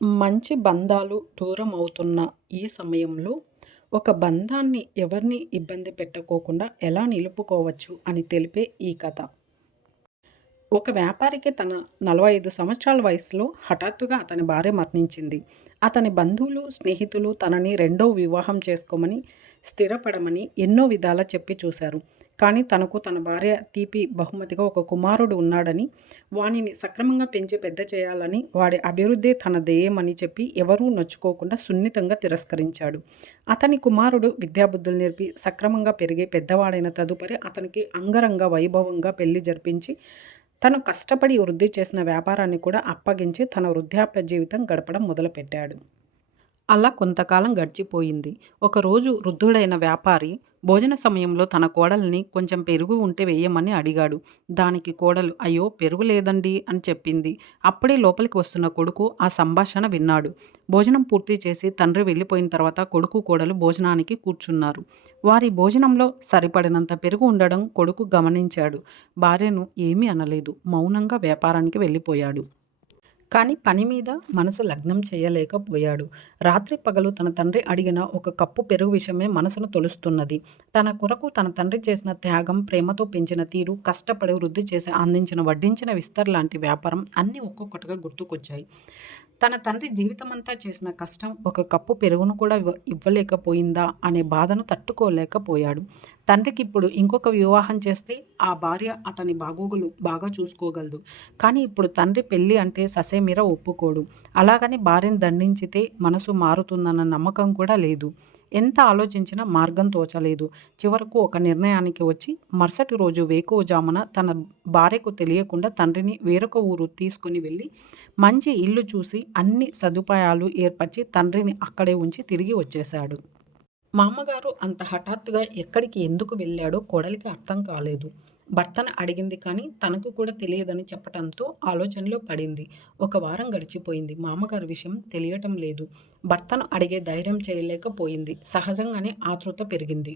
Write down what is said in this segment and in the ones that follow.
మంచి బంధాలు దూరం అవుతున్న ఈ సమయంలో, ఒక బంధాన్ని ఎవరిని ఇబ్బంది పెట్టకోకుండా ఎలా నిలుపుకోవచ్చు అని తెలిపే ఈ కథ. ఒక వ్యాపారికి తన 45 సంవత్సరాల వయసులో హఠాత్తుగా అతని భార్య మరణించింది. అతని బంధువులు, స్నేహితులు తనని రెండో వివాహం చేసుకోమని, స్థిరపడమని ఎన్నో విధాలా చెప్పి చూశారు. కానీ తనకు తన భార్య తీపి బహుమతిగా ఒక కుమారుడు ఉన్నాడని, వానిని సక్రమంగా పెంచి పెద్ద చేయాలని, వాడి అభివృద్ధే తన ధ్యేయమని చెప్పి ఎవరూ నొచ్చుకోకుండా సున్నితంగా తిరస్కరించాడు. అతని కుమారుడు విద్యాబుద్ధులు నేర్పి సక్రమంగా పెరిగి పెద్దవాడైన తదుపరి అతనికి అంగరంగ వైభవంగా పెళ్లి జరిపించి, తను కష్టపడి వృద్ధి చేసిన వ్యాపారాన్ని కూడా అప్పగించి తన వృద్ధాప్య జీవితం గడపడం మొదలుపెట్టాడు. అలా కొంతకాలం గడిచిపోయింది. ఒకరోజు వృద్ధుడైన వ్యాపారి భోజన సమయంలో తన కోడల్ని కొంచెం పెరుగు ఉంటే వెయ్యమని అడిగాడు. దానికి కోడలు అయ్యో పెరుగు లేదండి అని చెప్పింది. అప్పుడే లోపలికి వస్తున్న కొడుకు ఆ సంభాషణ విన్నాడు. భోజనం పూర్తి చేసి తండ్రి వెళ్ళిపోయిన తర్వాత కొడుకు కోడలు భోజనానికి కూర్చున్నారు. వారి భోజనంలో సరిపడినంత పెరుగు ఉండడం కొడుకు గమనించాడు. భార్యను ఏమీ అనలేదు. మౌనంగా వ్యాపారానికి వెళ్ళిపోయాడు. కానీ పని మీద మనసు లగ్నం చేయలేకపోయాడు. రాత్రి పగలు తన తండ్రి అడిగిన ఒక కప్పు పెరుగు విషయమే మనసును తొలుస్తున్నది. తన కొరకు తన తండ్రి చేసిన త్యాగం, ప్రేమతో పెంచిన తీరు, కష్టపడి వృద్ధి చేసి అందించిన వడ్డించిన విస్తర్ లాంటి వ్యాపారం అన్నీ ఒక్కొక్కటిగా గుర్తుకొచ్చాయి. తన తండ్రి జీవితమంతా చేసిన కష్టం ఒక కప్పు పెరుగును కూడా ఇవ్వలేకపోయిందా అనే బాధను తట్టుకోలేకపోయాడు. తండ్రికి ఇప్పుడు ఇంకొక వివాహం చేస్తే ఆ భార్య అతని బాగోగులు బాగా చూసుకోగలదు. కానీ ఇప్పుడు తండ్రి పెళ్ళి అంటే ససేమిరా ఒప్పుకోడు. అలాగని భార్యను దండించితే మనసు మారుతుందన్న నమ్మకం కూడా లేదు. ఎంత ఆలోచించినా మార్గం తోచలేదు. చివరకు ఒక నిర్ణయానికి వచ్చి మరుసటి రోజు వేకువజామున తన భార్యకు తెలియకుండా తండ్రిని వేరొక ఊరు తీసుకుని వెళ్ళి మంచి ఇల్లు చూసి అన్ని సదుపాయాలు ఏర్పరిచి తండ్రిని అక్కడే ఉంచి తిరిగి వచ్చేశాడు. మామగారు అంత హఠాత్తుగా ఎక్కడికి ఎందుకు వెళ్ళాడో కోడలికి అర్థం కాలేదు. భర్తను అడిగింది కానీ తనకు కూడా తెలియదని చెప్పటంతో ఆలోచనలో పడింది. ఒక వారం గడిచిపోయింది. మామగారి విషయం తెలియటం లేదు. భర్తను అడిగే ధైర్యం చేయలేకపోయింది. సహజంగానే ఆతృత పెరిగింది.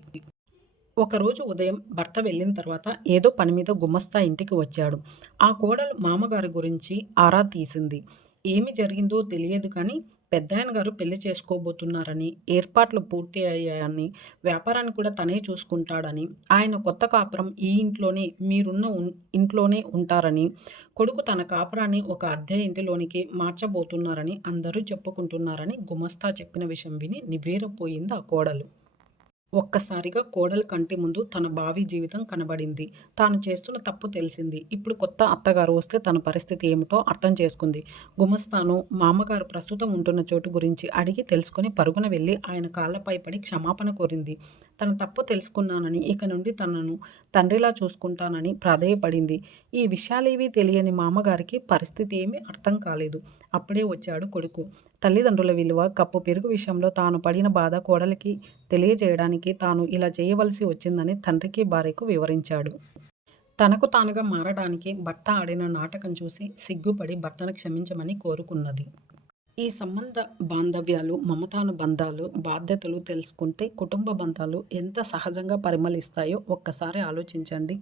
ఒకరోజు ఉదయం భర్త వెళ్ళిన తర్వాత ఏదో పని మీద గుమస్తా ఇంటికి వచ్చాడు. ఆ కోడలు మామగారి గురించి ఆరా తీసింది. ఏమి జరిగిందో తెలియదు కానీ పెద్దాయన గారు పెళ్లి చేసుకోబోతున్నారని, ఏర్పాట్లు పూర్తి అయ్యాయని, వ్యాపారాన్ని కూడా తనే చూసుకుంటాడని, ఆయన కొత్త కాపురం ఈ ఇంట్లోనే మీరున్న ఇంట్లోనే ఉంటారని, కొడుకు తన కాపురాన్ని ఒక అద్దె ఇంటిలోనికి మార్చబోతున్నారని అందరూ చెప్పుకుంటున్నారని గుమస్తా చెప్పిన విషయం విని నివ్వెరపోయింది ఆ కోడలు. ఒక్కసారిగా కోడలు కంటి ముందు తన భావి జీవితం కనబడింది. తాను చేస్తున్న తప్పు తెలిసింది. ఇప్పుడు కొత్త అత్తగారు వస్తే తన పరిస్థితి ఏమిటో అర్థం చేసుకుంది. గుమస్తాను మామగారు ప్రస్తుతం ఉంటున్న చోటు గురించి అడిగి తెలుసుకుని పరుగున వెళ్ళి ఆయన కాళ్ళపై పడి క్షమాపణ కోరింది. తన తప్పు తెలుసుకున్నానని, ఇక నుండి తనను తండ్రిలా చూసుకుంటానని ప్రాధేయపడింది. ఈ విషయాలేవీ తెలియని మామగారికి పరిస్థితి ఏమీ అర్థం కాలేదు. అప్పుడే వచ్చాడు కొడుకు. తల్లిదండ్రుల విలువ, కప్పు పెరుగు విషయంలో తాను పడిన బాధ కోడలికి తెలియజేయడానికి తాను ఇలా చేయవలసి వచ్చిందని తండ్రికి, భార్యకు వివరించాడు. తనకు తానుగా మారడానికి భర్త ఆడిన నాటకం చూసి సిగ్గుపడి భర్తను క్షమించమని కోరుకున్నది. ఈ సంబంధ బాంధవ్యాలు, మమతానుబంధాలు, బాధ్యతలు తెలుసుకుంటే కుటుంబ బంధాలు ఎంత సహజంగా పరిమళిస్తాయో ఒక్కసారి ఆలోచించండి.